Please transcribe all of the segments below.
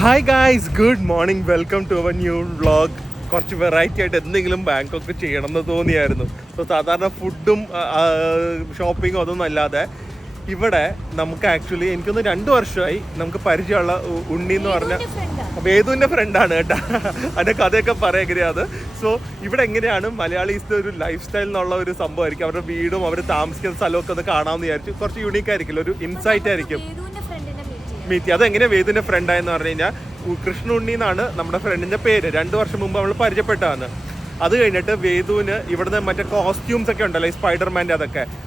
Hi guys, good morning, welcome to our new vlog. കുറച്ച് variety ആയിട്ട് എന്തെങ്കിലും Bangkok ചെയ്യണം എന്ന് തോന്നിയായിരുന്നു. സോ സാധാരണ ഫുഡും ഷോപ്പിങ്ങും അതൊന്നും അല്ലാതെ ഇവിടെ നമുക്ക് ആക്ച്വലി എനിക്കൊന്ന് 2 വർഷമായി നമുക്ക് പരിചയമുള്ള ഉണ്ണി എന്ന് പറഞ്ഞ വേദുവിൻ്റെ ഫ്രണ്ടാണ് കേട്ടോ. അതിൻ്റെ കഥയൊക്കെ പറയുക അത്. സോ ഇവിടെ എങ്ങനെയാണ് മലയാളീസിൻ്റെ ഒരു ലൈഫ് സ്റ്റൈൽ എന്നുള്ള ഒരു സംഭവമായിരിക്കും. അവരുടെ വീടും അവർ താമസിക്കുന്ന സ്ഥലമൊക്കെ ഒന്ന് കാണാമെന്ന് വിചാരിച്ചു. കുറച്ച് യൂണീക്ക് ആയിരിക്കില്ല, ഒരു ഇൻസൈറ്റ് ആയിരിക്കും. മീറ്റ് അതെങ്ങനെ വേദിന്റെ ഫ്രണ്ടായെന്ന് പറഞ്ഞു കഴിഞ്ഞാൽ കൃഷ്ണ ഉണ്ണി എന്നാണ് നമ്മുടെ ഫ്രണ്ടിന്റെ പേര്. 2 വർഷം മുമ്പ് നമ്മൾ പരിചയപ്പെട്ടതാണ്. അത് കഴിഞ്ഞിട്ട് വേദുവിന് ഇവിടുന്ന് മറ്റേ കോസ്റ്റ്യൂംസ് ഒക്കെ ഉണ്ടല്ലോ, ഈ സ്പൈഡർമാൻ്റെ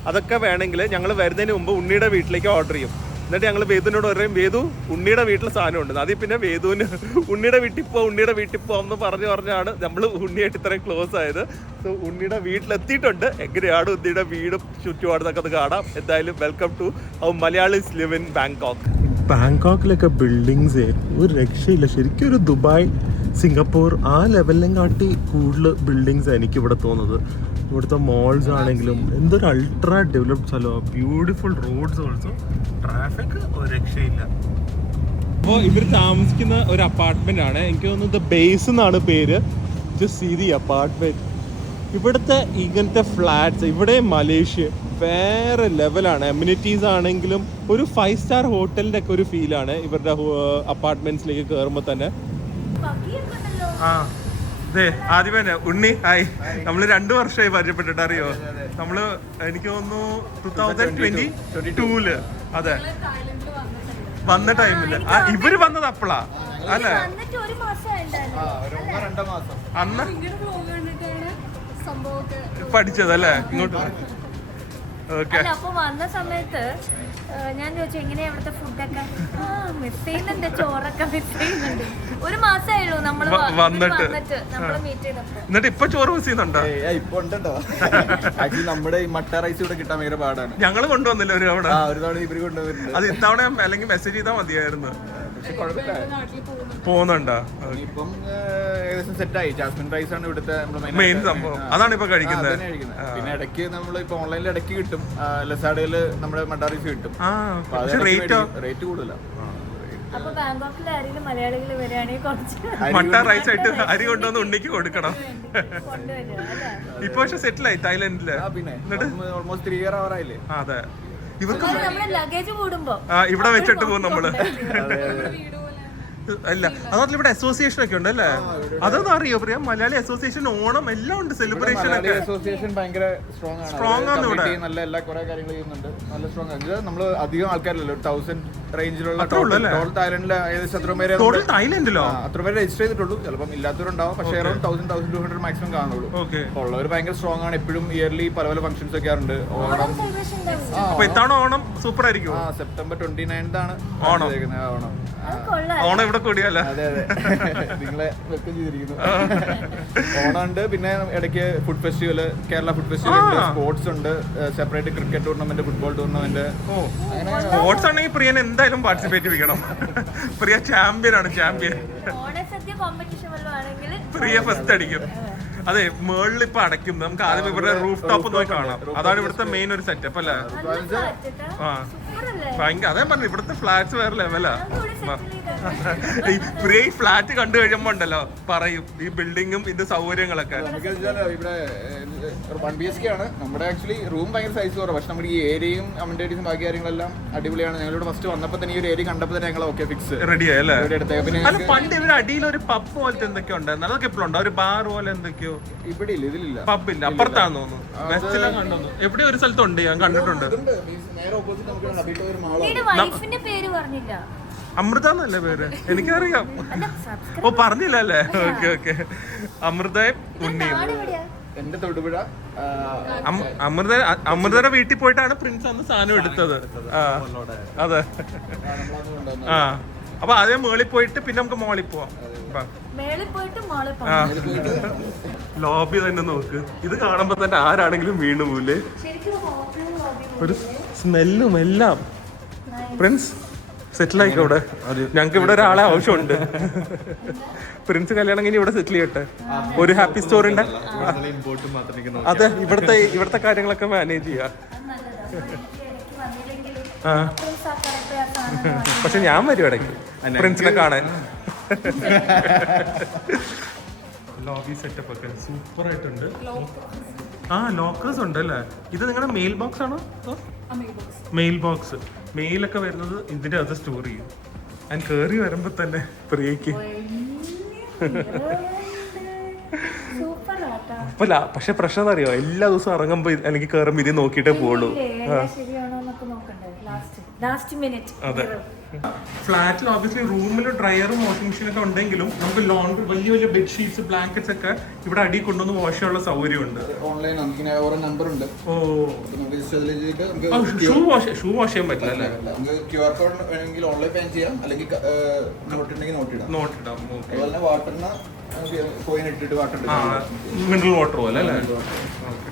അതൊക്കെ വേണമെങ്കിൽ ഞങ്ങൾ വരുന്നതിന് മുമ്പ് ഉണ്ണിയുടെ വീട്ടിലേക്ക് ഓർഡർ ചെയ്യും. എന്നിട്ട് ഞങ്ങൾ വേദുവിനോട് പറയും, വേദു ഉണ്ണിയുടെ വീട്ടിൽ സാധനം ഉണ്ട്. അതിൽ പിന്നെ വേദുവിന് ഉണ്ണിയുടെ വീട്ടിൽ പോകാം എന്ന് പറഞ്ഞാണ് നമ്മൾ ഉണ്ണിയായിട്ട് ഇത്രയും ക്ലോസ് ആയത്. സോ ഉണ്ണിയുടെ വീട്ടിലെത്തിയിട്ടുണ്ട്. എങ്ങനെയാണ് ഉണ്ണിയുടെ വീടും ചുറ്റുപാടുന്നൊക്കെ അത് കാണാം. എന്തായാലും welcome to how Malayalis live in Bangkok. ബാങ്കോക്കിലൊക്കെ ബിൽഡിങ്സേ ഒരു രക്ഷയില്ല. ശരിക്കും ഒരു ദുബായ്, സിംഗപ്പൂർ ആ ലെവലിലും കാട്ടി കൂടുതൽ ബിൽഡിങ്സാണ് എനിക്കിവിടെ തോന്നുന്നത്. ഇവിടുത്തെ മോൾസ് ആണെങ്കിലും എന്തൊരു അൾട്രാ ഡെവലപ്ഡ് സ്ഥലമാണ്. Beautiful roads also. ട്രാഫിക് ഒരു രക്ഷയില്ല. അപ്പോൾ ഇവർ താമസിക്കുന്ന ഒരു അപ്പാർട്ട്മെന്റ് ആണ്. എനിക്ക് തോന്നുന്നത് ദ ബേസ് എന്നാണ് പേര്. Just see the apartment. ഇവിടുത്തെ ഇങ്ങനത്തെ ഫ്ലാറ്റ്സ് ഇവിടെ മലേഷ്യ വേറെ ലെവലാണ്. എമ്യൂണിറ്റീസ് ആണെങ്കിലും ഒരു 5 സ്റ്റാർ ഹോട്ടലിൻ്റെ ഒക്കെ ഒരു ഫീലാണ് ഇവരുടെ അപ്പാർട്ട്മെന്റ്സിലേക്ക് കയറുമ്പോൾ തന്നെ. ആ അതെ, ആദ്യമേ ഉണ്ണി ഹായ്. നമ്മൾ 2 വർഷമായി പരിചയപ്പെട്ടിട്ട് അറിയോ. നമ്മള് എനിക്ക് തോന്നുന്നു 2022 അതെ വന്ന ടൈമില് ഇവര് വന്നത് അപ്പളാ അല്ലേ. അന്ന് പഠിച്ചതല്ലേ ഇങ്ങോട്ട്. അപ്പൊ വന്ന സമയത്ത് ഞാൻ ചോദിച്ചു എങ്ങനെയാ ഇവിടുത്തെ ഫുഡൊക്കെ. മിസ് ചെയ്യുന്നുണ്ട്, ചോറൊക്കെ മിസ് ചെയ്യുന്നുണ്ട്. 1 മാസമായുള്ളൂ നമ്മള് വന്നിട്ട് നമ്മള് മീറ്റ് ചെയ്തപ്പോ. എന്നിട്ട് ഇപ്പൊ ചോറ് മിസ് ചെയ്യുന്നുണ്ടോ? ഇപ്പൊ ഉണ്ടോ. ആക്ച്വലി നമ്മുടെ ഈ മട്ട റൈസ് ഇവിടെ കിട്ടാൻ ഭയങ്കര പാടാണ്. ഞങ്ങള് കൊണ്ടുവന്നില്ല ഒരു തവണ. ഒരു തവണ ഇവര് കൊണ്ടുവരുന്നുണ്ട്. അത് ഇത്തവണ അല്ലെങ്കിൽ മെസ്സേജ് ചെയ്താൽ മതിയായിരുന്നു. പോകുന്നുണ്ടോ? ഇപ്പം ഏകദേശം സെറ്റായി. ജാസ്മിൻ റൈസ് ആണ് ഇവിടുത്തെ മെയിൻ സംഭവം. അതാണ് ഇപ്പൊ കഴിക്കുന്നത്. പിന്നെ ഇടയ്ക്ക് നമ്മൾ ഇപ്പൊ ഓൺലൈനിൽ ഇടയ്ക്ക് കിട്ടും. ലസാഡയില് നമ്മുടെ മട്ട റൈസ് കിട്ടും. റേറ്റ് കൂടുതലാണ്. അപ്പൊ ബാങ്കോക്കിൽ ആരെങ്കിലും മലയാളികൾ വരികയാണെങ്കിൽ കുറച്ച് മട്ട റൈസ് ആയിട്ട് അരി കൊണ്ടുവന്ന് ഉണ്ണിക്ക് കൊടുക്കണം. ഇപ്പൊ പക്ഷെ സെറ്റിലായി തായ്ലൻഡില്. പിന്നെ ഓൾമോസ്റ്റ് 3 ഇയർ ആവാറായില്ലേ. അതെ, ഇവർക്ക് ലഗേജ് കൂടുമ്പോ ഇവിടെ വെച്ചിട്ട് പോകും നമ്മള്. അല്ല അതല്ല, ഇവിടെ അസോസിയേഷൻ ഒക്കെ ഉണ്ട് അല്ലേ. അതൊന്നും അറിയോ പ്രിയ? മലയാളി അസോസിയേഷൻ, ഓണം എല്ലാം ഉണ്ട്, സെലിബ്രേഷൻ ഒക്കെ. അസോസിയേഷൻ ഭയങ്കര സ്ട്രോങ് ആണ് ഇവിടെ. നല്ല എല്ലാ കുറെ കാര്യങ്ങൾ ചെയ്യുന്നുണ്ട്. നല്ല സ്ട്രോങ് ആണ്. നമ്മള് അധികം ആൾക്കാരല്ലോ 1000 റേഞ്ചിലുള്ള തായ്ലൻഡിൽ ഏകദേശം അത്ര പേര് തായ്ലൻഡിലോ അത്ര പേര് രജിസ്റ്റർ ചെയ്തിട്ടുള്ളൂ. ചിലപ്പം ഇല്ലാത്തവരുണ്ടാവും. പക്ഷേ അറൗണ്ട് 1200 മാക്സിമം കാണുള്ളൂ. ഉള്ളവർ ഭയങ്കര സ്ട്രോങ് ആണ്. എപ്പോഴും ഇയർലി പല പല ഫംഗ്ഷൻസ് ഒക്കെ ഉണ്ട്. ഓണം അപ്പൊ ഇത്തവണ ഓണം സൂപ്പർ ആയിരിക്കും. സെപ്റ്റംബർ 29 ആണ് ഓണം. ഓണം ഇവിടെ കൂടിയല്ല. അതെ അതെ, നിങ്ങളെ വെൽക്കം ചെയ്തിരിക്കുന്നു. ഓണമുണ്ട്. പിന്നെ ഇടയ്ക്ക് food festival, Kerala food festival ഉണ്ട്. സ്പോർട്സ് ഉണ്ട്, separate cricket tournament, football tournament. Sports ആണെങ്കിൽ പ്രിയൻ എന്തായാലും പാർട്ടിസിപ്പേറ്റ് ചെയ്യണം. പ്രിയ ചാമ്പ്യൻ ആണ്, ചാമ്പ്യൻ. പ്രിയ ഫസ്റ്റ് അടിക്കും. അതെ, മേളിൽ ഇപ്പൊ അടയ്ക്കും. നമുക്ക് ആദ്യം ഇവരുടെ റൂഫ് ടോപ്പ് നോക്കി കാണാം. അതാണ് ഇവിടുത്തെ മെയിൻ ഒരു സെറ്റപ്പ് അല്ലേ. ഭയങ്കര അതേ പറഞ്ഞു, ഇവിടുത്തെ ഫ്ലാറ്റ്സ് വേറെ ലെവലാ. പ്രിയ ഈ ഫ്ലാറ്റ് കണ്ടു കഴിയുമ്പോ ഉണ്ടല്ലോ പറയും ഈ ബിൽഡിങ്ങും ഇത് സൗകര്യങ്ങളൊക്കെ. ഇവിടെ 1 BHK ആണ് നമ്മുടെ. ആക്ച്വലി റൂം ഭയങ്കര സൈസ് കുറവ്. പക്ഷെ നമ്മുടെ ഈ ഏരിയയും അമൻറ്റേറ്റീസും ബാക്കി കാര്യങ്ങളെല്ലാം അടിപൊളിയാണ്. ഞങ്ങളിവിടെ ഫസ്റ്റ് വന്നപ്പോൾ തന്നെ ഈ ഒരു ഏരിയ കണ്ടപ്പോൾ തന്നെ ഞങ്ങൾ ഓക്കെ ഫിക്സ് റെഡിയായി അല്ലേ. പിന്നെ പണ്ട് ഇവരുടെ അടിയിൽ ഒരു പബ് പോലത്തെ എന്തൊക്കെയോ ഉണ്ടായിരുന്നു. അതൊക്കെ എപ്പോഴും ഉണ്ടോ? ഒരു ബാർ പോലെ എന്തൊക്കെയോ. ഇവിടെ ഇല്ല, ഇതിലില്ല. പബ്ബില്ല, അപ്പുറത്താന്ന് തോന്നുന്നു. വെസ്റ്റിലും കണ്ടു. എവിടെ ഒരു സ്ഥലത്തുണ്ട്, ഞാൻ കണ്ടിട്ടുണ്ട്. അമൃത എന്നല്ലേ പേര്? എനിക്കറിയാം. ഓ പറഞ്ഞില്ല അല്ലേ. Okay okay. അമൃതയും ഉണ്ണിയും. എന്റെ തൊടുപുഴ. അമൃതയുടെ വീട്ടിൽ പോയിട്ടാണ് പ്രിൻസ് അന്ന് സാധനം എടുത്തത്. അതെ. ആ അപ്പൊ അതേ മേളിൽ പോയിട്ട് പിന്നെ നമുക്ക് മോളിൽ പോവാം. ലോബി തന്നെ നോക്ക്. ഇത് കാണുമ്പോ തന്നെ ആരാണെങ്കിലും വീണു പോലേ. ഒരു സ്മെല്ലും എല്ലാം. പ്രിൻസ് സെറ്റിൽ ആയിക്കോ ഇവിടെ. ഞങ്ങൾക്ക് ഇവിടെ ഒരാളെ ആവശ്യമുണ്ട്. പ്രിൻസ് കല്യാണം കഴിഞ്ഞ് ഇവിടെ സെറ്റിൽ ചെയ്യട്ടെ. ഒരു ഹാപ്പി സ്റ്റോറി ഉണ്ട്. അതെ, ഇവിടുത്തെ കാര്യങ്ങളൊക്കെ മാനേജ് ചെയ്യാം. പക്ഷെ ഞാൻ വരും ഇടയ്ക്ക് പ്രിൻസിനെ കാണാൻ. ലോബി സെറ്റപ്പ് ഒക്കെ സൂപ്പർ ആയിട്ടുണ്ട്. ആ ലോക്കേഴ്സ് ഉണ്ട് അല്ലേ? ഇത് നിങ്ങളുടെ മെയിൽ ബോക്സ് ആണോ? Mail box. മെയിലൊക്കെ വരുന്നത് ഇതിന്റെ അകത്ത് സ്റ്റോർ ചെയ്യും. ഞാൻ കേറി വരുമ്പോ തന്നെ പ്രിയക്ക് പക്ഷെ പ്രശ്നം അറിയോ, എല്ലാ ദിവസവും ഇറങ്ങുമ്പോ അല്ലെങ്കിൽ കേറുമ്പോ ഇത് നോക്കിയിട്ടേ പോവുള്ളൂ. അതെ, ഫ്ലാറ്റിൽ ഓബിയസ്ലി റൂമിൽ ഡ്രയറും വാഷിംഗ് മെഷീൻ ഒക്കെ ഉണ്ടെങ്കിലും നമുക്ക് ലോണ്ടറി വലിയ വലിയ ബെഡ്ഷീറ്റ്സ് ബ്ലാങ്കറ്റ്സ് ഒക്കെ ഇവിടെ അടി കൊണ്ടുവന്ന് വാഷ് ചെയ്യാനുള്ള സൗകര്യമുണ്ട്. ഓൺലൈൻ നമുക്ക് ഓരോ നമ്പർ ഉണ്ട്. ഓ, ഷൂ വാഷ് ചെയ്യാൻ പറ്റില്ല അല്ലേ? നമുക്ക് QR കോഡ് വേണമെങ്കിൽ ഓൺലൈൻ പേ ചെയ്യാം, അല്ലെങ്കിൽ നോട്ട് ഉണ്ടെങ്കിൽ നോട്ട് ഇടാം. അതുപോലെ വാട്ടറിന് കോയിൻ ഇട്ടിട്ട് വാട്ടർ മിനറൽ വാട്ടർ പോലെ അല്ലേ?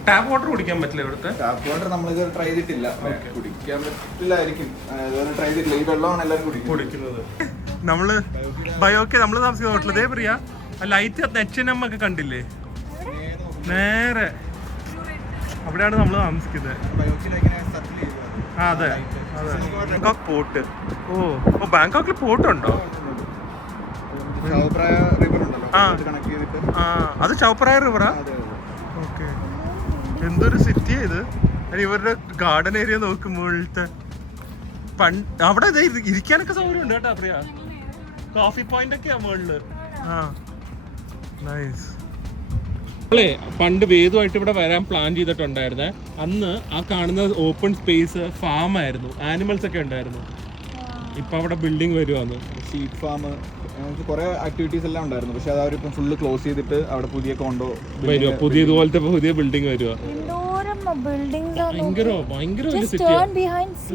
ടാപ്പ് വാട്ടർ കുടിക്കാൻ പറ്റില്ല ഇവിടുത്തെ? ടാപ്പ് വാട്ടർ നമ്മളിത് ട്രൈ ചെയ്തിട്ടില്ല, കുടിക്കാൻ പറ്റില്ലായിരിക്കും. ട്രൈ ചെയ്തിട്ടില്ല. ഈ വെള്ളമാണ് എല്ലാവരും കുടിക്കുന്നത്. നമ്മള് ബയോക്കെ നമ്മള് താമസിക്കുന്ന ഹോട്ടൽ ഇതേ പറയാ ലൈറ്റ് H&M ഒക്കെ കണ്ടില്ലേ? നേരെ അവിടെയാണ് നമ്മള് താമസിക്കുന്നത്. അതെ അതെ, ബാങ്കോക്ക് പോർട്ട്. ഓ, ബാങ്കോക്കിൽ പോർട്ട് ഉണ്ടോ? അത് ചൗപ്രായ റിവറാ? ഓക്കെ, എന്തൊരു സിറ്റിയാ ഇത്. ഇവരുടെ ഗാർഡൻ ഏരിയ നോക്കുമ്പോഴത്തെ അവിടെ ഇരിക്കാനൊക്കെ സൗകര്യം ഉണ്ട് കേട്ടോ പ്രിയ. കോഫി പോയിന്റ് ഒക്കെയാ മുകളില്. നൈസ്. നമ്മളെ പണ്ട് വേദുമായിട്ട് ഇവിടെ വരാൻ പ്ലാൻ ചെയ്തിട്ടുണ്ടായിരുന്നേ. അന്ന് ആ കാണുന്ന ഓപ്പൺ സ്പേസ് ഫാം ആയിരുന്നു, ആനിമൽസ് ഒക്കെ ഉണ്ടായിരുന്നു. ഇപ്പൊ അവിടെ ബിൽഡിംഗ് വരുവാന്ന്, ഷീറ്റ് ഫാം, കുറെ ആക്ടിവിറ്റീസ് എല്ലാം ഉണ്ടായിരുന്നു. പക്ഷെ അത് അവരിപ്പം ഫുള്ള് ക്ലോസ് ചെയ്തിട്ട് അവിടെ പുതിയ കോണ്ടോ വരുവാ, പുതിയ ഇതുപോലത്തെ പുതിയ ബിൽഡിംഗ് വരുവാ. ഭയങ്കര വലിയ സിറ്റി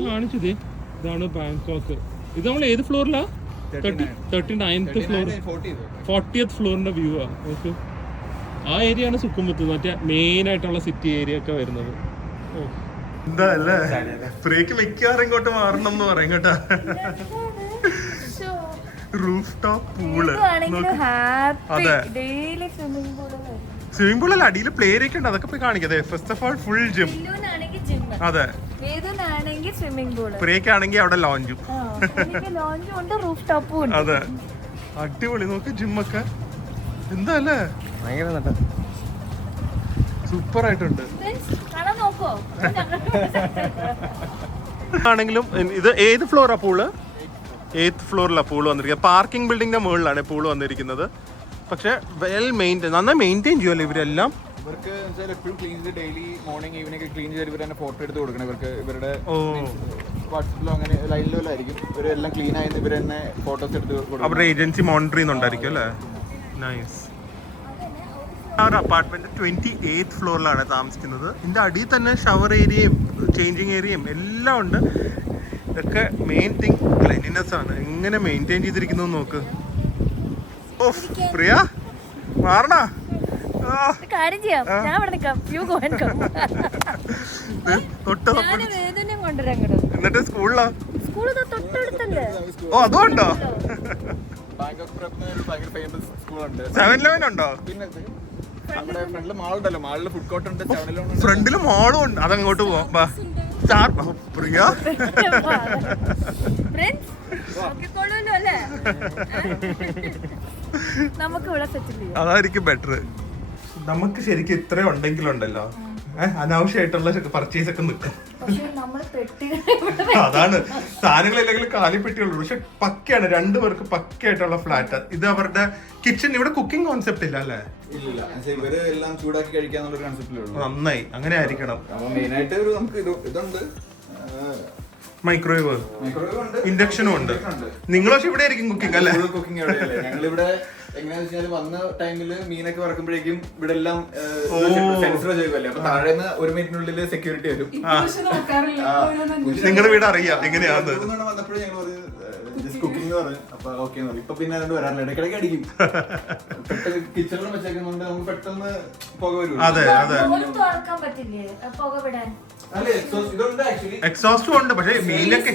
കാണിച്ചതേ. ഇതാണ് ബാങ്കോക്ക്. ഇത് നമ്മൾ ഏത് ഫ്ലോറിലാ? 39th ഫ്ലോർ, 40th ഫ്ലോറിന്റെ വ്യൂ ആ. ഓക്കെ, ആ ഏരിയ ആണ് സുക്കുമ്പത്ത്, മറ്റേ മെയിൻ ആയിട്ടുള്ള സിറ്റി ഏരിയ ഒക്കെ വരുന്നത്. ഓ, എന്താ അല്ലേ? ബ്രേക്ക് മിക്കവാറും ഇങ്ങോട്ട് മാറണം എന്ന് പറയും കേട്ടാ. Roof top pool. അതെ, സ്വിമ്മിംഗ് പൂളല്ല, അടിയിൽ പ്ലേ ഏരിയ ഒക്കെ ഉണ്ട്, അതൊക്കെ പോയി കാണിക്കതേ. First of all full gym. അതെ, ബ്രേക്കാണെങ്കിൽ അവിടെ ലോഞ്ചും. അതെ, അടിപൊളി. നോക്ക് ജിമ്മൊക്കെ എന്താ അല്ലേ? സൂപ്പർ ആയിട്ടുണ്ട്. ആണെങ്കിലും ഇത് ഏത് ഫ്ലോറാ പൂള്? 8th ഫ്ലോറിലാണ് പൂള് വന്നിരിക്കുന്നത്. പാർക്കിംഗ് ബിൽഡിങ്ങിന്റെ മുകളിലാണ് പൂള് വന്നിരിക്കുന്നത്. പക്ഷെ വെൽ മെയിൻറ്റെയിൻ, നന്നായി മെയിൻറ്റെയിൻ ചെയ്യുമല്ലോ ഇവരെല്ലാം. ഇവർക്ക് എപ്പോഴും ക്ലീൻ ചെയ്ത് ഡെയിലി മോർണിംഗ് ഈവനിങ് ക്ലീൻ ചെയ്ത് ഇവർ തന്നെ ഫോട്ടോ എടുത്ത് കൊടുക്കണം. ഇവർക്ക് ഇവരുടെ വാട്സപ്പിലോ അങ്ങനെ ലൈനിലെല്ലായിരിക്കും ഇവരെല്ലാം ക്ലീൻ ആയി ഇവർ തന്നെ ഫോട്ടോസ് എടുത്ത് കൊടുക്കും. അവരുടെ ഏജൻസി മോണിറ്റർ ചെയ്യുന്നുണ്ടായിരിക്കും അല്ലേ? നൈസ്. ആ ഒരു അപ്പാർട്ട്മെന്റ് 28th ഫ്ലോറിലാണ് താമസിക്കുന്നത്. ഇതിന്റെ അടിയിൽ തന്നെ ഷവർ ഏരിയയും ചേഞ്ചിങ് ഏരിയയും എല്ലാം ഉണ്ട്. ഇതൊക്കെ മെയിൻ തിങ് ക്ലീനിനെസ് ആണ്. എങ്ങനെ മെയിൻറ്റെയിൻ ചെയ്തിരിക്കുന്നു നോക്ക്. ഓ പ്രിയ മാറണ എന്നിട്ട് സ്കൂളിലാ? ഓ, അതുകൊണ്ടോ? 7-Eleven ഉണ്ടോ? ഫ്രണ്ടില് മാളും ഉണ്ട്. അതങ്ങോട്ട് പോവാം. പ്രിയ അതായിരിക്കും ബെറ്റർ. നമുക്ക് ശരിക്കും ഇത്രയും ഉണ്ടെങ്കിലുണ്ടല്ലോ അനാവശ്യമായിട്ടുള്ള പർച്ചേസ് ഒക്കെ നിൽക്കും. അതാണ്, സാധനങ്ങളില്ലെങ്കിൽ കാലിപ്പെട്ടിയുള്ളൂ. പക്ഷെ പക്കയാണ്, രണ്ടുപേർക്ക് പക്കയായിട്ടുള്ള ഫ്ലാറ്റ്. ഇത് അവരുടെ കിച്ചൺ. ഇവിടെ കുക്കിംഗ് കോൺസെപ്റ്റ് ഇല്ല അല്ലേ? ഇവരെല്ലാം ചൂടാക്കി കഴിക്കാന്നുള്ള കോൺസെപ്റ്റിലുള്ളൂ. നന്നായി, അങ്ങനെ ആയിരിക്കണം. മെയിനായിട്ട് നമുക്ക് ഇതുണ്ട്, മൈക്രോവേവ്, ഇൻഡക്ഷനും ഉണ്ട്. നിങ്ങൾ പക്ഷെ ഇവിടെ ആയിരിക്കും കുക്കിംഗ് അല്ലേ? കുക്കിംഗ് എവിടെയല്ലേ? ഞങ്ങളിവിടെ എങ്ങനെയാന്ന് വെച്ചാൽ വന്ന ടൈമില് മീനൊക്കെ വറക്കുമ്പോഴേക്കും ഇവിടെ എല്ലാം സെൻസർ ചെയ്യുമല്ലേ, അപ്പൊ താഴേന്ന് 1 മിനിറ്റിനുള്ളിൽ സെക്യൂരിറ്റി വരും. നിങ്ങളുടെ വീട് അറിയാം എങ്ങനെയാന്ന്. വന്നപ്പോഴും ഞങ്ങൾ കുക്കിംഗ് പറഞ്ഞു. അപ്പൊ ഓക്കെ ഇപ്പൊ പിന്നെ അതുകൊണ്ട് വരാറില്ല, ഇടയ്ക്കിടയ്ക്ക് അടിക്കും. കിച്ചണിലും വെച്ചേക്കുന്നുണ്ട്, നമുക്ക് പെട്ടെന്ന് പുക വരും. അതെ അതെ, എക്സോസ്റ്റും ഉണ്ട്. പക്ഷെ മീനൊക്കെ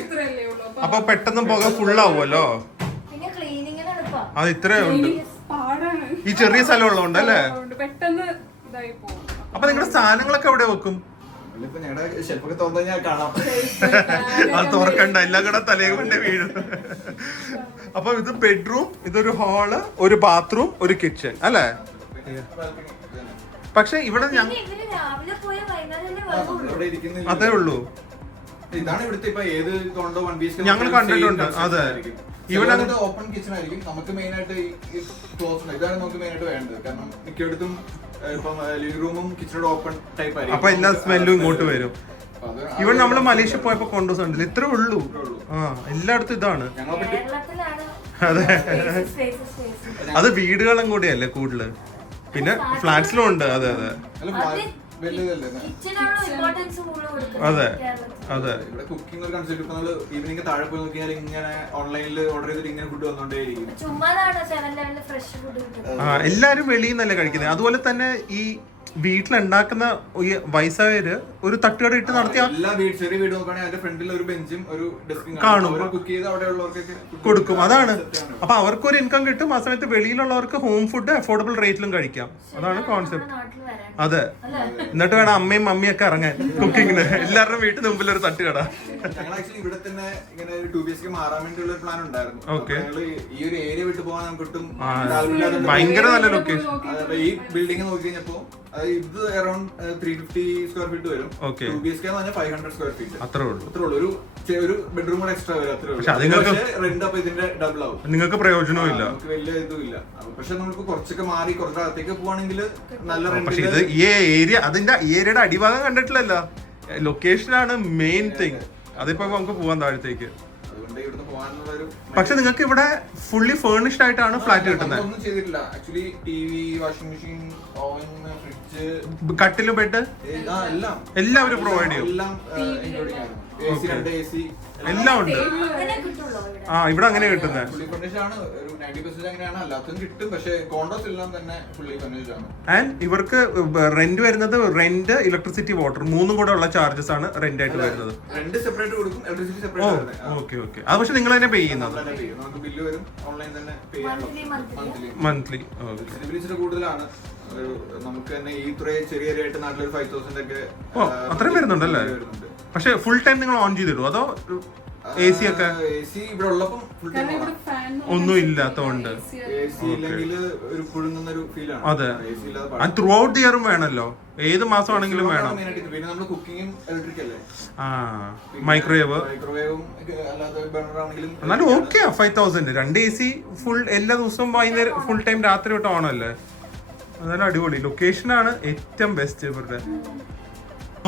അപ്പൊ പെട്ടെന്ന് പുക ഫുള്ളാവുമല്ലോ. അത് ഇത്രേ ഉണ്ട്. ഈ ചെറിയ സ്ഥലം ഉള്ളതുകൊണ്ട് അല്ലേ? അപ്പൊ നിങ്ങളുടെ സാധനങ്ങളൊക്കെ എവിടെ വെക്കും? ഇപ്പൊ ഞങ്ങളുടെ ഷെൽഫൊക്കെ തോന്നുന്നു ഞാൻ കാണാം. അത് തുറക്കണ്ട, എല്ലാം കൂടെ തലേ കൊണ്ടേ വീഴും. അപ്പൊ ഇത് ബെഡ്റൂം, ഇതൊരു ഹാള്, ഒരു ബാത്റൂം, ഒരു കിച്ചൺ അല്ലേ? പക്ഷെ ഇവിടെ അതേ ഉള്ളൂ. ഇതാണ് ഇവിടുത്തെ ഇപ്പൊ ഏത് കൊണ്ടോ 1 BHK ഞങ്ങൾ കണ്ടിട്ടുണ്ട്. അതെ, ഇവിടെ ഓപ്പൺ കിച്ചൺ ആയിരിക്കും. നമുക്ക് മെയിൻ ആയിട്ട് ക്ലോസ് ഇതാണ് നമുക്ക് മെയിൻ ആയിട്ട് വേണ്ടത്. കാരണം മിക്കയിടത്തും ഇപ്പം ലിവിംഗ് റൂമും കിച്ചണോട് ഓപ്പൺ ടൈപ്പ് ആയിരിക്കും. അപ്പൊ എല്ലാ സ്മെല്ലും ഇങ്ങോട്ട് വരും. ഇവിടെ നമ്മള് മലേഷ്യ പോയപ്പോ കൊണ്ടുവന്നില്ല, ഇത്രേ ഉള്ളൂ. എല്ലായിടത്തും ഇതാണ്. അതെ, അത് വീടുകളും കൂടിയല്ലേ കൂടുതല്, പിന്നെ ഫ്ലാറ്റ്സിലും ഉണ്ട്. അതെ അതെ അതെ അതെ. ഇവിടെ കുക്കിംഗ് ഒരു കൺസെപ്റ്റ് ഇപ്പൊ നമ്മള് ഈവനിങ് താഴെ പോയി നോക്കിയാൽ ഇങ്ങനെ ഓൺലൈനിൽ ഓർഡർ ചെയ്തിട്ട് ഇങ്ങനെ ഫുഡ് വന്നോണ്ടേയിരിക്കും. എല്ലാരും വെളിയിൽ നിന്നല്ലേ കഴിക്കുന്നത്. അതുപോലെ തന്നെ ഈ വീട്ടിലുണ്ടാക്കുന്ന വയസ്സായവര് ഒരു തട്ടുകട ഇട്ട് നടത്തിയ എല്ലാ ചെറിയ വീട് നോക്കുകയാണെങ്കിൽ അതിന്റെ ഫ്രണ്ടിൽ ഒരു ബെഞ്ചും ഒരു ഡെസ്കും കാണും, കുക്ക് ചെയ്ത് അവിടെ ഉള്ളവർക്ക് കൊടുക്കും. അതാണ്. അപ്പൊ അവർക്കൊരു ഇൻകം കിട്ടും. ആ സമയത്ത് വെളിയിലുള്ളവർക്ക് ഹോം ഫുഡ് അഫോർഡബിൾ റേറ്റിലും കഴിക്കാം. അതാണ് കോൺസെപ്റ്റ്. അതെ, എന്നിട്ട് വേണം അമ്മയും മമ്മിയും ഒക്കെ ഇറങ്ങാൻ കുക്കിങ്ങിന്. എല്ലാവരുടെയും വീട്ടിന് മുമ്പിൽ ഒരു തട്ടുകട. ഞങ്ങൾ ആക്ച്വലി ഇവിടെ തന്നെ ഇങ്ങനെ ഒരു 2 BHK മാറാൻ വേണ്ടിയുള്ള ഒരു പ്ലാൻ ഉണ്ടായിരുന്നു. ഈ ഒരു ഏരിയ വിട്ട് പോകാൻ നമുക്ക് കിട്ടും. ഭയങ്കര നല്ല ലൊക്കേഷൻ. ഈ ബിൽഡിംഗ് നോക്കി കഴിഞ്ഞപ്പോ ഇത് അറൌണ്ട് 350 സ്ക്വയർ ഫീറ്റ് വരും. 2 BHK എന്ന് പറഞ്ഞാൽ 500 സ്ക്വയർ ഫീറ്റ്. അത്രേ ഉള്ളൂ. ഒരു ബെഡ്റൂം കൂടെ എക്സ്ട്രാ വരും. അത്രേ ഉള്ളൂ. റെന്റ് അപ്പൊ ഇതിന്റെ ഡബിൾ ആവും. നിങ്ങൾക്ക് പ്രയോജനവും ഇല്ല. നമുക്ക് വലിയ ഇതും ഇല്ല. പക്ഷെ നമുക്ക് കുറച്ചൊക്കെ മാറി കുറച്ച് അകത്തേക്ക് പോവാണെങ്കിൽ നല്ല റെന്റ്. പക്ഷെ ഇത് ഈ ഏരിയ, അതിന്റെ ഏരിയയുടെ അടിഭാഗം കണ്ടിട്ടില്ലല്ലോ. ലൊക്കേഷനാണ് മെയിൻ തിങ്. അതിപ്പോ നമുക്ക് പോവാൻ താഴത്തേക്ക്. പക്ഷെ നിങ്ങൾക്ക് ഇവിടെ ഫുള്ളി ഫേർണിഷ്ഡ് ആയിട്ടാണ് ഫ്ലാറ്റ് കിട്ടുന്നത്. ഒന്നും ചെയ്തിട്ടില്ല actually. TV, washing machine, oven, fridge, കട്ടില്, ബെഡ് എല്ലാം അവർ പ്രൊവൈഡ് ചെയ്യും. എല്ലാം ഉണ്ട്. ഇവിടെ അങ്ങനെ കിട്ടുന്നത്. ആൻഡ് ഇവർക്ക് റെന്റ് വരുന്നത് റെന്റ്, ഇലക്ട്രിസിറ്റി, വാട്ടർ മൂന്നും കൂടെ ഉള്ള ചാർജസ് ആണ് റെന്റ് ആയിട്ട് വരുന്നത്. Okay okay. അത് പക്ഷെ നിങ്ങൾ തന്നെ പേ ചെയ്യുന്നത് മന്ത്ലി. കൂടുതലാണ് നമുക്ക് തന്നെ. ഈ ചെറിയ റേറ്റ് നാട്ടിലൊരു 5000 ഒക്കെ അത്രയും വരുന്നുണ്ടല്ലേ? പക്ഷെ ഫുൾ ടൈം നിങ്ങൾ ഓൺ ചെയ്തിടും അതോ AC ഒക്കെ? ഇവിടെ ഉള്ളപ്പം ഒന്നും ഇല്ലാത്തോണ്ട് അതെ. ത്രൂ ഔട്ട് ദി ഇയറും വേണമല്ലോ, ഏത് മാസമാണെങ്കിലും വേണം. മൈക്രോവേവും എന്നാലും ഓക്കെ. 5000 2 AC ഫുൾ എല്ലാ ദിവസവും വൈകുന്നേരം ഫുൾ ടൈം രാത്രി തൊട്ട് ഓണല്ലേ. അതെല്ലാം അടിപൊളി. ലൊക്കേഷനാണ് ഏറ്റവും ബെസ്റ്റ്. ഇവരുടെ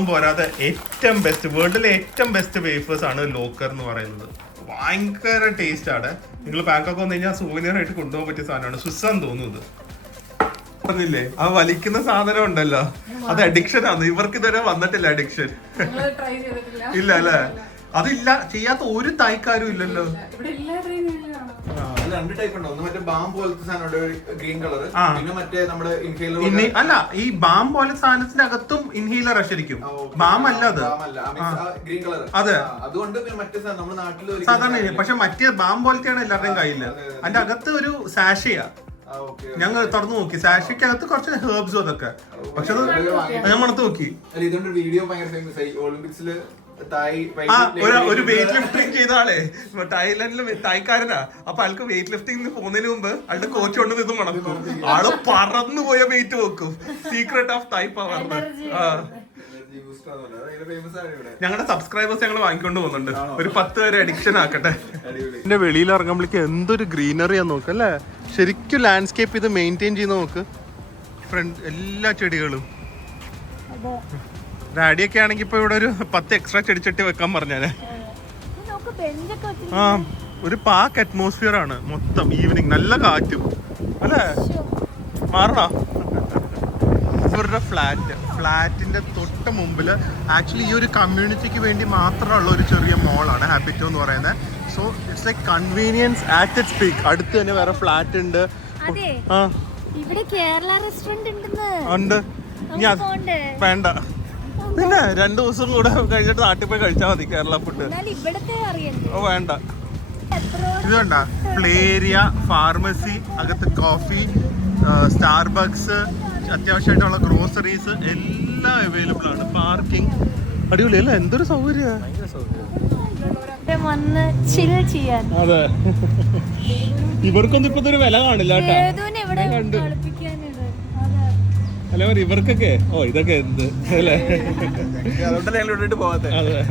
പോരാതെ ഏറ്റവും ബെസ്റ്റ്, വേൾഡിലെ ഏറ്റവും ബെസ്റ്റ് വേഫേഴ്സ് ആണ് ലോക്കർ എന്ന് പറയുന്നത്. ഭയങ്കര ടേസ്റ്റ് ആണ്. നിങ്ങൾ ബാങ്കോക്ക് വന്നു കഴിഞ്ഞാൽ സൂവനിയർ ആയിട്ട് കൊണ്ടുപോകാൻ പറ്റിയ സാധനമാണ്. സ്വിസ്സാന്ന് തോന്നുന്നത്. പറഞ്ഞില്ലേ, ആ വലിക്കുന്ന സാധനം ഉണ്ടല്ലോ, അത് അഡിക്ഷൻ ആണ്. ഇവർക്ക് ഇതുവരെ വന്നിട്ടില്ല അഡിക്ഷൻ. ഇല്ല അല്ലേ? അതില്ല, ചെയ്യാത്ത ഒരു തായ്ക്കാരും ഇല്ലല്ലോ. രണ്ട് ടൈപ്പ് ഉണ്ട്. ഒന്ന് മറ്റേ ബാം പോലത്തെ സാധനം, ഗ്രീൻ കളർ. പിന്നെ മറ്റേ നമ്മുടെ ഇൻഹേലർ. അല്ല, ഈ ബാം പോലെ സാധനത്തിന്റെ അകത്തും ഇൻഹേലർ ശരിക്കും. ബാം അല്ല അത്, ഗ്രീൻ കളർ. അതെ, അതുകൊണ്ട് മറ്റേ നമ്മുടെ നാട്ടിൽ സാധാരണ. പക്ഷെ മറ്റേ ബാം പോലത്തെയാണ് എല്ലാവരുടെയും കയ്യില്. അതിന്റെ അകത്ത് ഒരു സാഷയാ. ഞങ്ങൾ തുറന്നു നോക്കി, സാഷയ്ക്കകത്ത് കുറച്ച് ഹെർബ്സും അതൊക്കെ. പക്ഷെ അത് ഞാൻ മണത്ത് നോക്കി. ഇതുകൊണ്ട് വീഡിയോ ഭയങ്കര ഫേമസ് ആയി. ഒളിമ്പിക്സില് ഒരു വെയിറ്റ് ലിഫ്റ്റിംഗ് ചെയ്ത ആളെ തായ്ലൻഡില് തായ്ക്കാരനാ. അപ്പൊ ആൾക്ക് വെയിറ്റ് ലിഫ്റ്റിംഗിന് പോകുന്നതിന് മുമ്പ് ആളുടെ കോച്ച് കൊണ്ട് നിന്ന് മണക്കും. ആള് പറന്നു പോയ വെയിറ്റ് വെക്കും. Secret of Thai power. ഞങ്ങളുടെ സബ്സ്ക്രൈബേഴ്സ് ഞങ്ങൾ വാങ്ങിക്കൊണ്ട് പോകുന്നുണ്ട്. ഒരു 10 പേരെ അഡിക്ഷൻ ആക്കട്ടെ. എന്റെ വെളിയിൽ ഇറങ്ങുമ്പോഴേക്ക് എന്തൊരു ഗ്രീനറിയാ നോക്ക് അല്ലേ. ശരിക്കും ലാൻഡ്സ്കേപ്പ് ഇത് മെയിൻറ്റെയിൻ ചെയ്ത് നോക്ക്. ഫ്രണ്ട് എല്ലാ ചെടികളും. ഡാഡിയൊക്കെ ആണെങ്കിൽ ഇപ്പൊ ഇവിടെ ഒരു 10 എക്സ്ട്രാ ചെടിച്ചട്ടി വെക്കാൻ പറഞ്ഞാല്. ആ, ഒരു പാർക്ക് അറ്റ്മോസ്ഫിയർ ആണ് മൊത്തം. ഈവനിങ് നല്ല കാറ്റും അല്ലേ. മാറണോ? ഇവരുടെ ഫ്ലാറ്റിന്റെ തൊട്ട് മുമ്പിൽ ആക്ച്വലി ഈ ഒരു കമ്മ്യൂണിറ്റിക്ക് വേണ്ടി മാത്രമുള്ള ഒരു ചെറിയ മോളാണ് ഹാബിറ്റോ എന്ന് പറയുന്നത്. So it's like convenience at it's peak. അടുത്ത് തന്നെ വേറെ ഫ്ലാറ്റ് ഉണ്ട്. ഇവിടെ കേരള റെസ്റ്റോറന്റ് ഉണ്ട്. വേണ്ട, പിന്നെ 2 ദിവസം കൂടെ കഴിഞ്ഞിട്ട് നാട്ടിൽ പോയി കഴിച്ചാൽ മതി കേരള ഫുഡ്. ഓ വേണ്ട. ഇത് വേണ്ട. പ്ലേരിയ ഫാർമസി, അകത്ത് കോഫി, സ്റ്റാർബക്സ്, അത്യാവശ്യമായിട്ടുള്ള ഗ്രോസറീസ് എല്ലാം അവൈലബിൾ ആണ്. പാർക്കിംഗ് അടിപൊളിയല്ല, എന്തൊരു സൗകര്യ. വന്ന് ചിൽ ചെയ്യാൻ. അതെ, ഇവർക്കൊന്നും ഇപ്പത്തെ ഒരു വില കാണില്ല കേട്ടോ. അല്ല ഇവർക്കൊക്കെ ഇതൊക്കെ എന്ത് അല്ലേ. അതെ,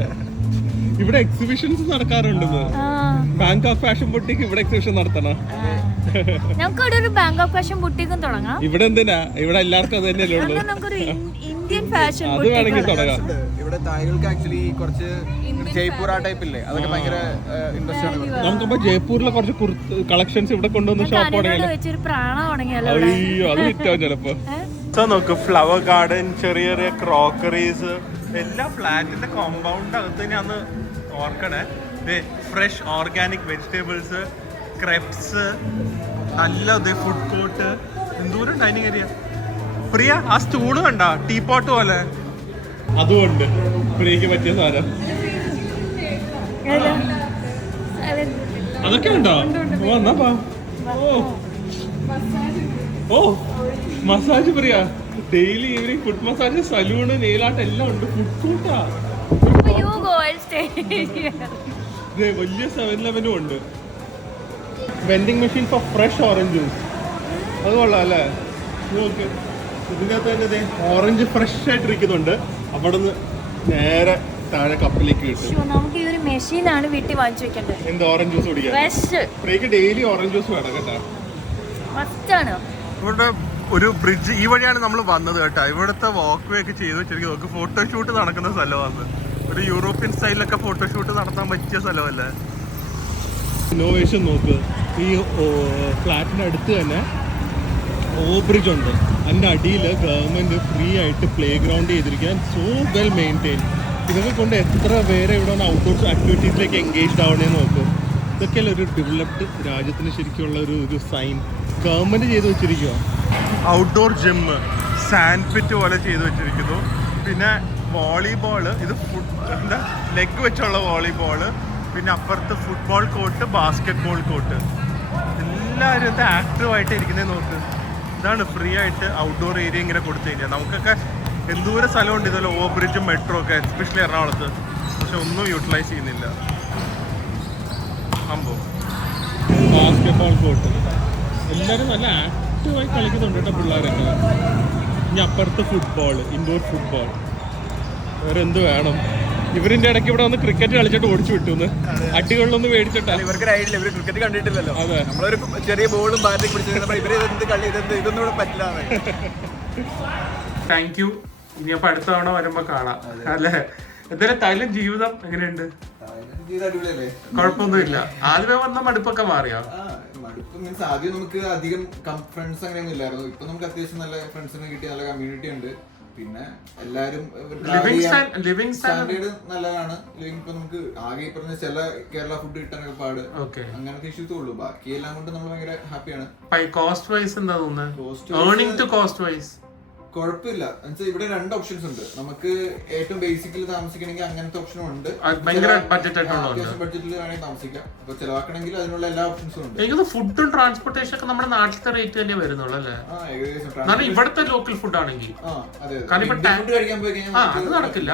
ഇവിടെ എക്സിബിഷൻസ് നടക്കാറുണ്ടെന്ന്. ബാങ്കോക്ക് ഫാഷൻ ബുട്ടീക്ക് ഇവിടെ എക്സിബിഷൻ നടത്തണം. നമുക്ക് ഇവിടെ ഒരു ബാങ്കോക്ക് ഫാഷൻ ബുട്ടീക്കും തുടങ്ങാം. ഇവിടെ എന്തിനാ, ഇവിടെ എല്ലാവർക്കും അത് തന്നെയല്ലേ ഉള്ളൂ. നമുക്കൊരു ഇന്ത്യൻ ഫാഷൻ അത് വേണമെങ്കിൽ തുടങ്ങാം. ഇവിടെ തായ്കൾക്ക് ആക്ച്വലി കുറച്ച് ജയ്പൂർ ആ ടൈപ്പ് ഇല്ലേ, അതൊക്കെ ഭയങ്കര ഇൻട്രസ്റ്റ് ആണ്. നമുക്കിപ്പോ ജയ്പൂരിലെ കുറച്ച് കളക്ഷൻസ് ഇവിടെ കൊണ്ടുവന്ന് ഷോപ്പ് തുടങ്ങിയാലോ. അയ്യോ, അത് വിറ്റാവും ചിലപ്പോ. നോക്ക്, ഫ്ലവർ ഗാർഡൻ, ചെറിയ ചെറിയ ക്രോക്കറീസ് എല്ലാം ഫ്ലാറ്റിന്റെ കോമ്പൗണ്ട് അകത്ത് തന്നെയാന്ന് ഓർക്കണേ. ഫ്രഷ് ഓർഗാനിക് വെജിറ്റബിൾസ്, ക്രെപ്സ്, നല്ല ഫുഡ് കോർട്ട്, എന്തോരം ഡൈനിങ് ഏരിയ. പ്രിയ, ആ സ്റ്റൂള് കണ്ട, ടീപോട്ട് പോലെ, അതുകൊണ്ട് പ്രിയക്ക് പറ്റിയ സാധനം അതൊക്കെ ഉണ്ടോ? വന്നാ ഓ മസാജ് പ്രിയ, daily evening foot massage, salon, nail art എല്ലാം ഉണ്ട്. ഫുഡ് കോർട്ടാ, വലിയ 7-Eleven ഉണ്ട്. Vending machine for fresh orange juice, അത് കൊള്ളാം അല്ലേ. നോക്ക്, ഇതിനകത്ത് തന്നെ ഓറഞ്ച് ഫ്രഷ് ആയിട്ടിരിക്കുന്നുണ്ട്. അവിടെ നിന്ന് നേരെ താഴെ കപ്പിലേക്ക് കിട്ടും. നമുക്ക് ഈ ഒരു മെഷീനാണ് വീട്ടിൽ വാങ്ങിച്ചു വെക്കേണ്ടത്. എന്ത് ഓറഞ്ച് ജ്യൂസ് കുടിക്കാൻ? ഡെയിലി ഓറഞ്ച് ജ്യൂസ് വേണം കേട്ടോ. ഇവിടെ ഒരു ബ്രിഡ്ജ്, ഈ വഴിയാണ് നമ്മൾ വന്നത് കേട്ടോ. ഇവിടുത്തെ വാക്ക് വേ ഒക്കെ ചെയ്ത് വെച്ചിരിക്കും. നമുക്ക് ഫോട്ടോഷൂട്ട് നടക്കുന്ന സ്ഥലമാണ്. ഒരു യൂറോപ്യൻ സ്റ്റൈലിലൊക്കെ ഫോട്ടോഷൂട്ട് നടത്താൻ പറ്റിയ സ്ഥലമല്ലേ. ഇന്നോവേഷൻ നോക്ക്, ഈ ഫ്ലാറ്റിന്റെ അടുത്ത് തന്നെ ഓവർബ്രിഡ്ജ് ഉണ്ട്. അതിൻ്റെ അടിയിൽ ഗവൺമെന്റ് ഫ്രീ ആയിട്ട് പ്ലേ ഗ്രൗണ്ട് ചെയ്തിരിക്കാൻ, സോ വെൽ മെയിൻറ്റെയിൻ. ഇതൊക്കെ കൊണ്ട് എത്ര പേരെ ഇവിടെ വന്ന് ഔട്ട്ഡോർ ആക്ടിവിറ്റീസിലേക്ക് എൻഗേജ്ഡ് ആവണേന്ന് നോക്കും. ഇതൊക്കെയല്ല ഒരു ഡെവലപ്ഡ് രാജ്യത്തിന് ശരിക്കുള്ള ഒരു സൈൻ ഗവൺമെന്റ് ചെയ്ത് വെച്ചിരിക്കുക. ഔട്ട്ഡോർ ജിമ്മ്, സാൻഡ് പിറ്റ് പോലെ ചെയ്ത് വെച്ചിരിക്കുന്നു. പിന്നെ വോളിബോള്, ഇത് എന്താ ലെഗ് വെച്ചുള്ള വോളിബോള്. പിന്നെ അപ്പുറത്ത് football court, basket ball court. എല്ലാവരും ഇത് ആക്റ്റീവായിട്ട് ഇരിക്കുന്നത് നോക്ക്. ഇതാണ് ഫ്രീ ആയിട്ട് ഔട്ട്ഡോർ ഏരിയ ഇങ്ങനെ കൊടുത്തു കഴിഞ്ഞാൽ. നമുക്കൊക്കെ എന്തോരം സ്ഥലമുണ്ട് ഇതുപോലെ ഓവർ ബ്രിഡ്ജും മെട്രോ ഒക്കെ, എസ്പെഷ്യലി എറണാകുളത്ത്. പക്ഷെ ഒന്നും യൂട്ടിലൈസ് ചെയ്യുന്നില്ല. സംഭവം ബാസ്കറ്റ് ബോൾ കോർട്ട്, എല്ലാവരും നല്ല ആക്റ്റീവായി കളിക്കുന്നുണ്ട് കേട്ടോ പിള്ളേരൊക്കെ. ഇനി അപ്പുറത്ത് ഫുട്ബോൾ, ഇൻഡോർ ഫുട്ബോൾ. വേറെ എന്ത് വേണം? ഇവരിന്റെ ഇടയ്ക്ക് ഇവിടെ വന്ന് ക്രിക്കറ്റ് കളിച്ചിട്ട് ഓടിച്ചു വിട്ടു. അടികളിലൊന്നും മേടിച്ചിട്ടാ. ഇവർക്ക് ഐഡിയ, ഇവർ ക്രിക്കറ്റ് കണ്ടിട്ടില്ലല്ലോ. അതെ, നമ്മളൊരു ചെറിയ ബോളും ബാറ്റും പിടിച്ചിട്ട് ഇവര് എന്ത് കളി, ഇതൊന്നും ഇവിടെ പറ്റില്ല. Thank you. ഇനി അപ്പൊ അടുത്ത തവണ വരുമ്പോ കാണാം അല്ലേ. എന്തായാലും തായ്ലൻഡ് ജീവിതം എങ്ങനെയുണ്ട്? കുഴപ്പമൊന്നുമില്ല. ആദ്യമേ വന്ന മടുപ്പൊക്കെ മാറിയോ? മടുപ്പ് മീൻസ് ആദ്യം നമുക്ക് അധികം ഫ്രണ്ട്സ് അങ്ങനെയൊന്നും ഇല്ലായിരുന്നു. ഇപ്പൊ നമുക്ക് അത്യാവശ്യം നല്ല ഫ്രണ്ട്സിനെ കിട്ടി, നല്ല കമ്മ്യൂണിറ്റി ഉണ്ട്. പിന്നെ എല്ലാരും ലിവിംഗ് സ്റ്റാൻഡേർഡ് നല്ലതാണ്. ലിവിംഗ് ഇപ്പൊ നമുക്ക് ആകെ ഈ പറഞ്ഞ ചില കേരള ഫുഡ് കിട്ടാനൊക്കെ പാട്, അങ്ങനത്തെ ഇഷ്യൂസ് ഉള്ളൂ. ബാക്കി എല്ലാം കൊണ്ട് നമ്മൾ ഭയങ്കര ഹാപ്പിയാണ്. കോസ്റ്റ് വൈസ് എന്താ തോന്നുന്നത്? ഏർണിംഗ് ടു കോസ്റ്റ് വൈസ് കുഴപ്പമില്ല. ഇവിടെ 2 ഓപ്ഷൻസ് ഉണ്ട്. നമുക്ക് ഏറ്റവും ബേസിക്കലി താമസിക്കണമെങ്കിൽ അങ്ങനത്തെ ഓപ്ഷനും ഉണ്ട്. അത്യാവശ്യം ബഡ്ജറ്റിൽ വേണമെങ്കിൽ താമസിക്കാം. അപ്പൊ ചെലവാക്കണമെങ്കിൽ അതിനുള്ള എല്ലാ ഓപ്ഷൻസും ഉണ്ട്. എനിക്ക് ഫുഡും ട്രാൻസ്പോർട്ടേഷൻ ഒക്കെ നമ്മുടെ നാട്ടിലത്തെ റേറ്റ് തന്നെ വരുന്നുള്ളൂ അല്ലേ? ഏകദേശം ഇവിടുത്തെ ലോക്കൽ ഫുഡ് ആണെങ്കിൽ കഴിക്കാൻ പോയി കഴിഞ്ഞാൽ അത് നടക്കില്ല.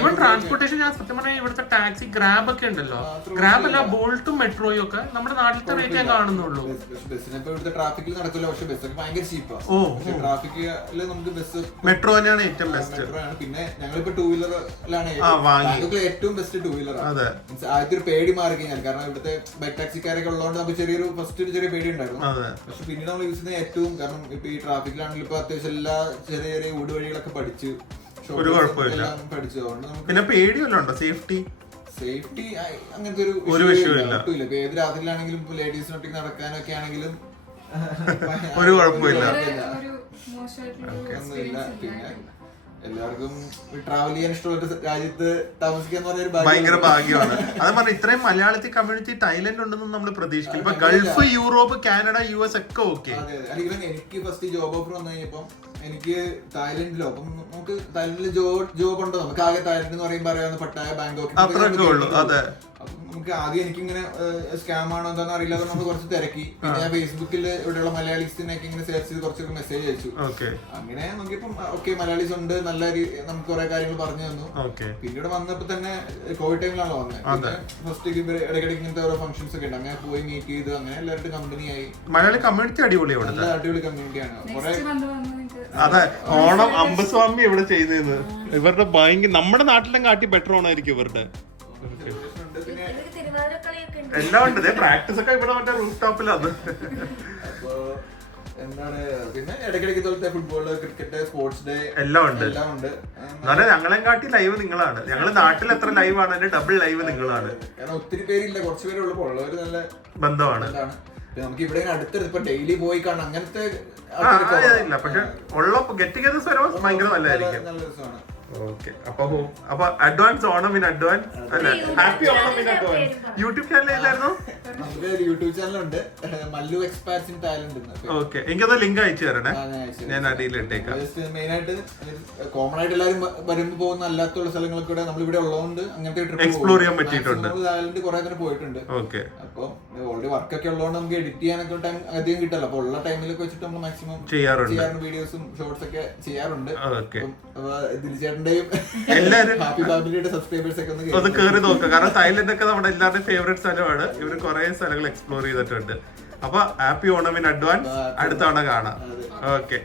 ഈവൻ ട്രാൻസ്പോർട്ടേഷൻ, ഞാൻ സത്യം പറഞ്ഞാൽ ഇവിടുത്തെ ടാക്സി, ഗ്രാബ് ഒക്കെ ഉണ്ടല്ലോ. ഗ്രാബ് അല്ല, ബോൾട്ടും മെട്രോയും ഒക്കെ നമ്മുടെ നാട്ടിലത്തെ റേറ്റ് ഞാൻ കാണുന്നുള്ളൂ. ബസ്സിനിപ്പോ ഇവിടുത്തെ ട്രാഫിക്കിൽ നടക്കില്ല. പക്ഷെ ബസ്സൊക്കെ ഭയങ്കര ചീപ്പാണ്. ട്രാഫിക് നമുക്ക് ബസ് മെട്രോ തന്നെയാണ് ഏറ്റവും ബെസ്റ്റ്. പിന്നെ ഞങ്ങളിപ്പോ 2-വീലറിലാണ് ഏറ്റവും ബെസ്റ്റ് 2-വീലറാണ്. ആദ്യത്തെ ഒരു പേടി മാറി കഴിഞ്ഞാൽ, കാരണം ഇവിടുത്തെ ബൈക്ക് ടാക്സിക്കാരൊക്കെ ഉള്ളതുകൊണ്ട് നമുക്ക് ഫസ്റ്റ് ഒരു ചെറിയ പേടി ഉണ്ടായിരുന്നു. പക്ഷെ പിന്നീട് നമ്മൾ യൂസ് ചെയ്യുന്ന ഏറ്റവും, കാരണം ഇപ്പൊ ഈ ട്രാഫിക്കിലാണെങ്കിൽ ഇപ്പൊ അത്യാവശ്യം എല്ലാ ചെറിയ ചെറിയ ഊടുവഴികളൊക്കെ പഠിച്ചു, ഒരു കുഴപ്പമില്ല പഠിച്ചു. അതുകൊണ്ട് പിന്നെ പേടിയല്ലോ സേഫ്റ്റി അങ്ങനത്തെ ഒരു വിഷയമില്ല. ഏത് രാത്രിയിലാണെങ്കിലും ലേഡീസിനൊക്കെ നടക്കാനൊക്കെ ആണെങ്കിലും ഒരു കുഴപ്പമില്ല. പിന്നെ എല്ലാവർക്കും ട്രാവൽ ചെയ്യാൻ ഇഷ്ടമുള്ള രാജ്യത്ത് താമസിക്കാന്ന് പറഞ്ഞ ഭയങ്കര ഭാഗ്യമാണ്. അത് പറഞ്ഞ ഇത്രയും മലയാളത്തി കമ്മ്യൂണിറ്റി തായ്ലൻഡ് ഉണ്ടെന്ന് നമ്മൾ പ്രതീക്ഷിക്കും. ഇപ്പൊ ഗൾഫ്, യൂറോപ്പ്, കാനഡ, US ഒക്കെ ഓക്കെ. എനിക്ക് ഫസ്റ്റ് ജോബ് ഓഫർ വന്നു കഴിഞ്ഞപ്പം എനിക്ക് തായ്ലൻഡിലോ അപ്പം നമുക്ക് തായ്ലൻഡിൽ ജോബ് ഉണ്ടോ, നമുക്ക് ആകെ തായ്ലൻഡ് എന്ന് പറയുമ്പോൾ അറിയാവുന്ന പട്ടായ, ബാങ്കോക്ക്, അപ്പം നമുക്ക് ആദ്യം എനിക്കിങ്ങനെ സ്കാം ആണോ എന്താണെന്ന് അറിയില്ല. നമ്മൾ കുറച്ച് തിരക്കി. പിന്നെ ഞാൻ ഫേസ്ബുക്കിൽ ഇവിടെയുള്ള മലയാളീസിനെയൊക്കെ ഇങ്ങനെ സെർച്ച് ചെയ്ത് കുറച്ചൊക്കെ മെസ്സേജ് അയച്ചു. അങ്ങനെ നോക്കിയപ്പം ഓക്കെ മലയാളീസ് ഉണ്ട്, നല്ല നമുക്ക് കുറെ കാര്യങ്ങൾ പറഞ്ഞു തന്നു. പിന്നീട് വന്നപ്പോ തന്നെ കോവിഡ് ടൈമിലാണല്ലോ വന്നത്. ഫസ്റ്റ് ഇടയ്ക്കിടയ്ക്ക് ഇങ്ങനത്തെ ഓരോ ഫംഗ്ഷൻസ് ഒക്കെ ഉണ്ട്, അങ്ങനെ പോയി മീറ്റ് ചെയ്ത് അങ്ങനെ എല്ലാവരുടെ കമ്പനിയായി. മലയാളി കമ്മ്യൂണിറ്റി അടിപൊളിയാണ്, നല്ല അടിപൊളി കമ്മ്യൂണിറ്റിയാണ്. കുറെ അതെ ഓണം അമ്പസ്വാമി ഇവിടെ ചെയ്യുന്നത് ഇവരുടെ ഭയങ്കര നമ്മുടെ നാട്ടിലും കാട്ടി ബെറ്റർ ഓണായിരിക്കും ഇവരുടെ. എല്ലാം ഉണ്ട്, പ്രാക്ടീസ് ഒക്കെ ഇവിടെ മറ്റേ റൂഫ് ടോപ്പിലാണ്. അപ്പൊ എന്താണ് പിന്നെ ഇടയ്ക്കിടയ്ക്ക് ഇതുപോലത്തെ ഫുട്ബോള്, ക്രിക്കറ്റ്, സ്പോർട്സ് ഡേ എല്ലാം ഉണ്ട്. ഉണ്ട്. ഞങ്ങളെ കാട്ടി ലൈവ് നിങ്ങളാണ്. ഞങ്ങള് നാട്ടിൽ എത്ര ലൈവ് ആണ്, അതിന്റെ ഡബിൾ ലൈവ് നിങ്ങളാണ്. കാരണം ഒത്തിരി പേരില്ല, കുറച്ച് പേര് ഉള്ളപ്പോ ഉള്ളവര് നല്ല ബന്ധമാണ്. നമുക്ക് ഇവിടെ അടുത്തടുത്ത് ഇപ്പൊ ഡെയിലി പോയി കാണാം അങ്ങനത്തെ ഇല്ല. പക്ഷെ ഉള്ള ഗെറ്റ് ടുഗദേഴ്സ് വരുമ്പോൾ ഭയങ്കര നല്ലതായിരിക്കും. നല്ല രസമാണ്. ഓക്കെ, അപ്പൊ അഡ്വാൻസ് ഓണം ഇൻ അഡ്വാൻസ് അല്ലെ, happy Onam in advance. YouTube channel ഏതായിരുന്നു? നമുക്ക് യൂട്യൂബ് ചാനലുണ്ട്, Mallu expats in Thailand. Okay, എനിക്കത് ലിങ്ക് അയച്ചു തരണേ, ഞാൻ അടിയിൽ ഇട്ടേക്കാം. മെയിൻ ആയിട്ട് കോമൺ ആയിട്ട് എല്ലാവരും വരുമ്പോ പോകുന്ന അല്ലാത്തുള്ള സ്ഥലങ്ങളൊക്കെ നമ്മൾ ഇവിടെ ഉള്ളതുകൊണ്ട് അങ്ങനത്തെ എക്സ്പ്ലോർ ചെയ്യാൻ പറ്റിയിട്ടുണ്ട്. തായ്ലൻഡ് കുറെ തന്നെ പോയിട്ടുണ്ട്. ഓക്കെ, അപ്പൊ ഓൾറെഡി വർക്കൊക്കെ ഉള്ളതുകൊണ്ട് നമുക്ക് എഡിറ്റ് ചെയ്യാനൊക്കെ ടൈം അധികം കിട്ടല്ലോ. അപ്പൊ ഉള്ള ടൈമിലൊക്കെ വെച്ചിട്ട് നമ്മൾ മാക്സിമം ചെയ്യാറുണ്ട്, വീഡിയോസും ഷോർട്സ് ഒക്കെ ചെയ്യാറുണ്ട്. എല്ലാരും ഹാപ്പി ഫാമിലിയുടെ സബ്സ്ക്രൈബേഴ്സ് ഒക്കെ ഒന്ന് കേറി നോക്കുക, കാരണം തായ്ലൻഡ് ഒക്കെ നമ്മുടെ എല്ലാവരുടെയും ഫേവറേറ്റ് സ്ഥലമാണ്. ഇവര് കുറെ സ്ഥലങ്ങൾ എക്സ്പ്ലോർ ചെയ്തിട്ടുണ്ട്. അപ്പൊ ഹാപ്പി ഓണം ഇൻ അഡ്വാൻസ്. അടുത്ത തവണ കാണാം. ഓക്കെ.